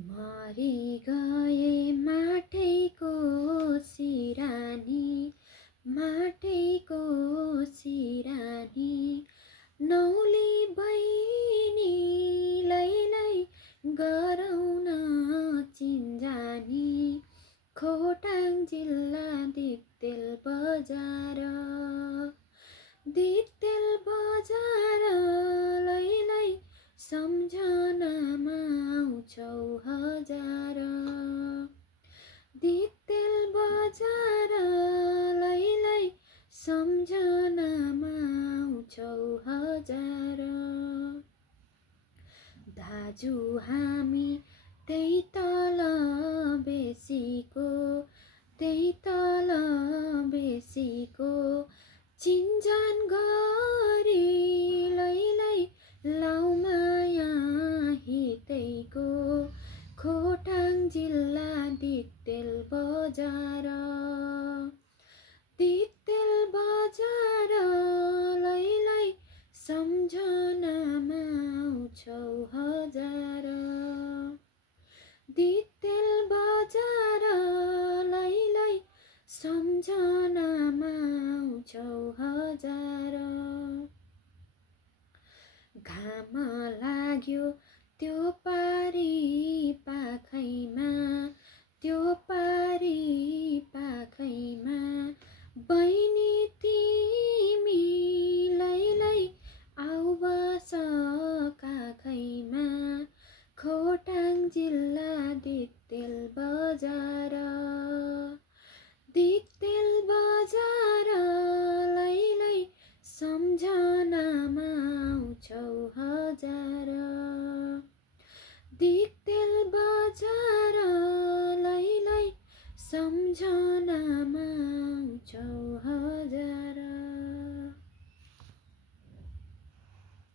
मरी गए माटैको सिरानी, माटैको सिरानी, नौली बहिनीलाई गराउन चिन्जानी। खोटाङ जिल्ला दिक्तेल बजार, दिक्तेल बजार लैलै सम्झनामा आउँछौ हजार। दिक्तेल बजार लैलै सम्झनामा आउँछौ हजार। दाजु हामी त्यही तल बेसीको, त्यही तल बेसीको, चिन्जान गरी लैलै लाउ माया हितैको। खोटाङ जिल्ला दिक्तेल बजार, दिक्तेल बजार लैलै सम्झनामा आउँछौ हजार। दिक्तेल बजार लैलै सम्झनामा आउँछौ हजार। घाम लाग्यो त्यो पारी पाखैमा, त्यो पारी पाखैमा, बहिनी तिमी लैलै आऊ बस काखैमा। खोटाङ जिल्ला दिक्तेल बजार, दिक्तेल बजार लैलै सम्झनामा आउँछौ हजार। दिक्तेल बजार लैलै सम्झनामा आउँछौ हजार।